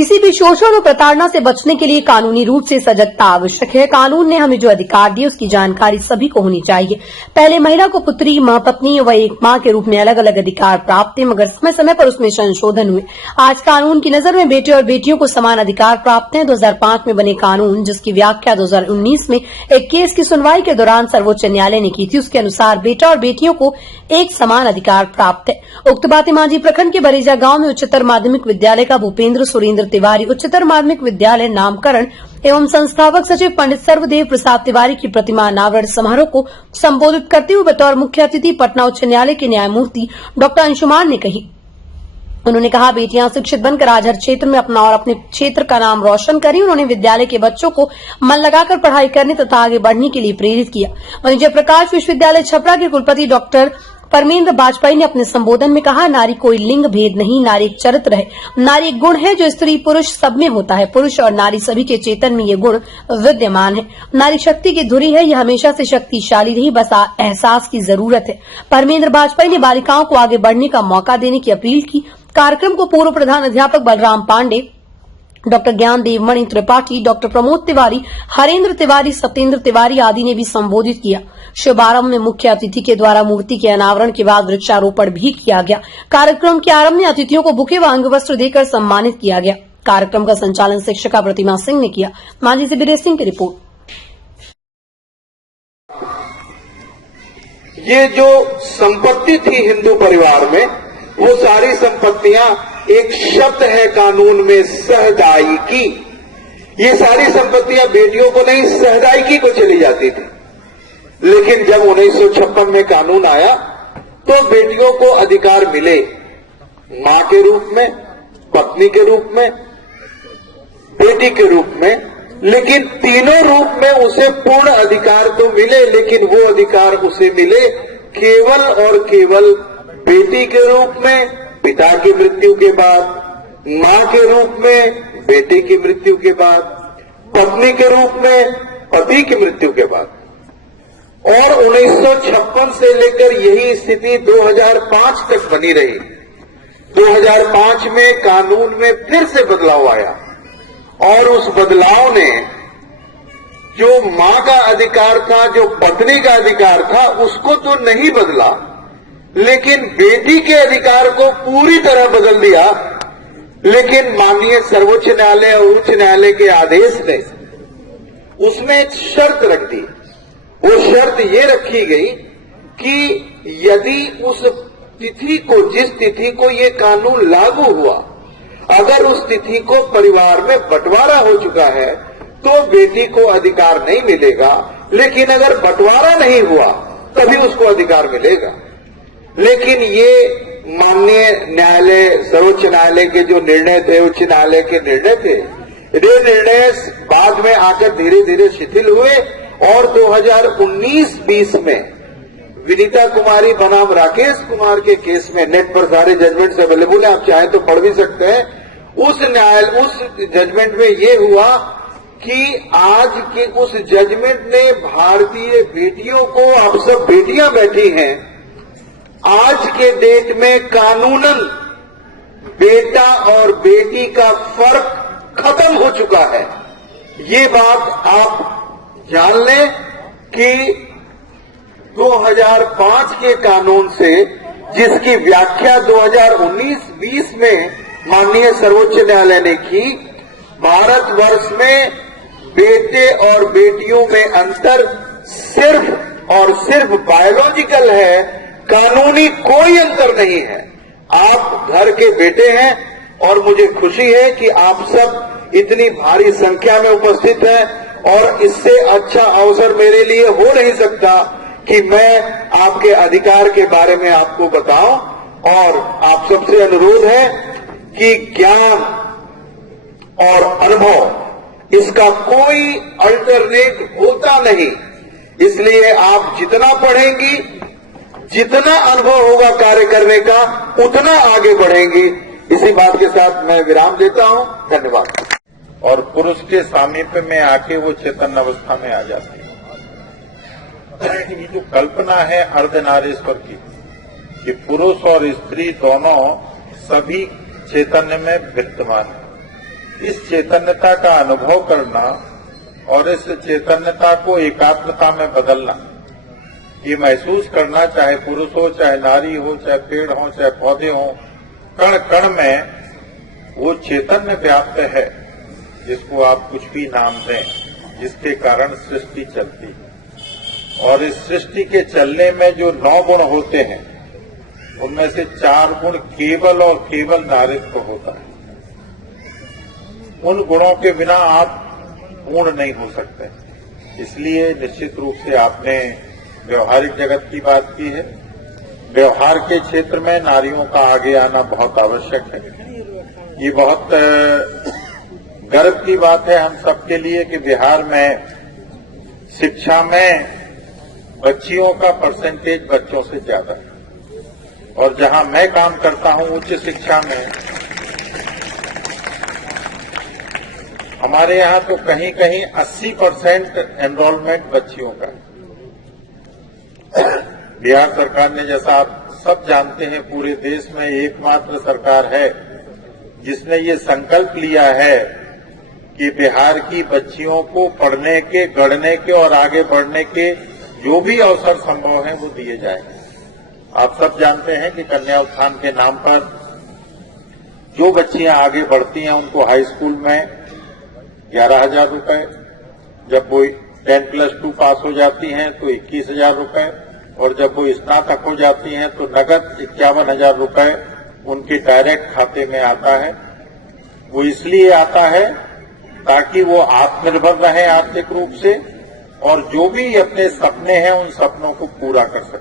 किसी भी शोषण और प्रताड़ना से बचने के लिए कानूनी रूप से सजगता आवश्यक है। कानून ने हमें जो अधिकार दिए उसकी जानकारी सभी को होनी चाहिए। पहले महिला को पुत्री, मां, पत्नी व एक मां के रूप में अलग अलग अधिकार प्राप्त थे, मगर समय समय पर उसमें संशोधन हुए। आज कानून की नजर में बेटे और बेटियों को समान अधिकार प्राप्त हैं। 2005 में बने कानून, जिसकी व्याख्या 2019 में एक केस की सुनवाई के दौरान सर्वोच्च न्यायालय ने की थी, उसके अनुसार बेटा और बेटियों को एक समान अधिकार प्राप्त है। उक्त बातें मांझी प्रखंड के बरेजा गांव में उच्चतर माध्यमिक विद्यालय का भूपेंद्र सुरेंद्र तिवारी उच्चतर माध्यमिक विद्यालय नामकरण एवं संस्थापक सचिव पंडित सर्वदेव प्रसाद तिवारी की प्रतिमा अनावरण समारोह को संबोधित करते हुए बतौर मुख्य अतिथि पटना उच्च न्यायालय के न्यायमूर्ति डॉक्टर अंशुमान ने कही। उन्होंने कहा, बेटियां शिक्षित बनकर आज हर क्षेत्र में अपना और अपने क्षेत्र का नाम रोशन करें। उन्होंने विद्यालय के बच्चों को मन लगाकर पढ़ाई करने तथा आगे बढ़ने के लिए प्रेरित किया। वहीं जयप्रकाश विश्वविद्यालय छपरा के कुलपति डॉक्टर परमेंद्र बाजपेयी ने अपने संबोधन में कहा, नारी कोई लिंग भेद नहीं, नारी एक चरित्र है, नारी एक गुण है जो स्त्री पुरुष सब में होता है। पुरुष और नारी सभी के चेतन में ये गुण विद्यमान है। नारी शक्ति की धुरी है, यह हमेशा से शक्तिशाली रही, बस एहसास की जरूरत है। परमेंद्र बाजपेयी ने बालिकाओं को आगे बढ़ने का मौका देने की अपील की। कार्यक्रम को पूर्व प्रधान अध्यापक बलराम पांडे, डॉक्टर ज्ञानदेव मणि त्रिपाठी, डॉक्टर प्रमोद तिवारी, हरेंद्र तिवारी, सत्येंद्र तिवारी आदि ने भी संबोधित किया। शुभारंभ में मुख्य अतिथि के द्वारा मूर्ति के अनावरण के बाद वृक्षारोपण भी किया गया। कार्यक्रम के आरंभ में अतिथियों को बुके व अंग वस्त्र देकर सम्मानित किया गया। कार्यक्रम का संचालन शिक्षिका प्रतिमा सिंह ने किया। मांझी से बीरेश सिंह की रिपोर्ट। ये जो संपत्ति थी हिंदू परिवार में, वो सारी संपत्तियां, एक शब्द है कानून में सहदायिकी, ये सारी संपत्तियां बेटियों को नहीं सहदायिकी को चली जाती थी। लेकिन जब 1956 में कानून आया तो बेटियों को अधिकार मिले, मां के रूप में, पत्नी के रूप में, बेटी के रूप में, लेकिन तीनों रूप में उसे पूर्ण अधिकार तो मिले, लेकिन वो अधिकार उसे मिले केवल और केवल बेटी के रूप में पिता की मृत्यु के बाद, मां के रूप में बेटे की मृत्यु के बाद, पत्नी के रूप में पति की मृत्यु के बाद। और 1956 से लेकर यही स्थिति 2005 तक बनी रही। 2005 में कानून में फिर से बदलाव आया और उस बदलाव ने जो मां का अधिकार था, जो पत्नी का अधिकार था, उसको तो नहीं बदला, लेकिन बेटी के अधिकार को पूरी तरह बदल दिया। लेकिन माननीय सर्वोच्च न्यायालय और उच्च न्यायालय के आदेश ने उसमें एक शर्त रख दी। वो शर्त ये रखी गई कि यदि उस तिथि को, जिस तिथि को ये कानून लागू हुआ, अगर उस तिथि को परिवार में बंटवारा हो चुका है तो बेटी को अधिकार नहीं मिलेगा, लेकिन अगर बंटवारा नहीं हुआ तभी उसको अधिकार मिलेगा। लेकिन ये माननीय न्यायालय, सर्वोच्च न्यायालय के जो निर्णय थे, उच्च न्यायालय के निर्णय थे, ये निर्णय बाद में आकर धीरे धीरे शिथिल हुए और 2019-20 में विनीता कुमारी बनाम राकेश कुमार के केस में, नेट पर सारे जजमेंट्स अवेलेबल है, आप चाहें तो पढ़ भी सकते हैं। उस जजमेंट में ये हुआ कि आज के उस जजमेंट ने भारतीय बेटियों को, आप सब बेटियां बैठी हैं, आज के डेट में कानूनन बेटा और बेटी का फर्क खत्म हो चुका है। ये बात आप जान लें कि 2005 के कानून से, जिसकी व्याख्या 2019-20 में माननीय सर्वोच्च न्यायालय ने की, भारतवर्ष में बेटे और बेटियों में अंतर सिर्फ और सिर्फ बायोलॉजिकल है, कानूनी कोई अंतर नहीं है। आप घर के बेटे हैं और मुझे खुशी है कि आप सब इतनी भारी संख्या में उपस्थित हैं और इससे अच्छा अवसर मेरे लिए हो नहीं सकता कि मैं आपके अधिकार के बारे में आपको बताऊं। और आप सबसे अनुरोध है कि ज्ञान और अनुभव, इसका कोई अल्टरनेट होता नहीं, इसलिए आप जितना पढ़ेंगी, जितना अनुभव होगा कार्य करने का, उतना आगे बढ़ेंगी। इसी बात के साथ मैं विराम देता हूं। धन्यवाद। और पुरुष के सामीप्य में आके वो चेतन अवस्था में आ जाती है। ये जो कल्पना है अर्धनारीश्वर की, कि पुरुष और स्त्री दोनों सभी चैतन्य में विद्यमान है, इस चैतन्यता का अनुभव करना और इस चैतन्यता को एकात्मता में बदलना, ये महसूस करना, चाहे पुरुष हो, चाहे नारी हो, चाहे पेड़ हो, चाहे पौधे हो, कण कण में वो चैतन्य व्याप्त है जिसको आप कुछ भी नाम दें, जिसके कारण सृष्टि चलती है। और इस सृष्टि के चलने में जो 9 गुण होते हैं उनमें से 4 गुण केवल और केवल नारीत्व होता है। उन गुणों के बिना आप पूर्ण नहीं हो सकते। इसलिए निश्चित रूप से आपने व्यवहारिक जगत की बात की है। व्यवहार के क्षेत्र में नारियों का आगे आना बहुत आवश्यक है। ये बहुत गर्व की बात है हम सबके लिए कि बिहार में शिक्षा में बच्चियों का परसेंटेज बच्चों से ज्यादा है। और जहां मैं काम करता हूं उच्च शिक्षा में, हमारे यहां तो कहीं कहीं 80% एनरोलमेंट बच्चियों का है। बिहार सरकार ने, जैसा आप सब जानते हैं, पूरे देश में एकमात्र सरकार है जिसने ये संकल्प लिया है कि बिहार की बच्चियों को पढ़ने के, गढ़ने के और आगे बढ़ने के जो भी अवसर संभव हैं वो दिए जाएंगे। आप सब जानते हैं कि कन्या उत्थान के नाम पर जो बच्चियां आगे बढ़ती हैं उनको हाई स्कूल में 11,000 रुपए, जब वो 10+2 पास हो जाती हैं तो 21,000 रुपए, और जब वो स्नातक हो जाती हैं तो नगद 51,000 रुपए उनके डायरेक्ट खाते में आता है। वो इसलिए आता है ताकि वो आत्मनिर्भर रहे आर्थिक रूप से और जो भी अपने सपने हैं उन सपनों को पूरा कर सके।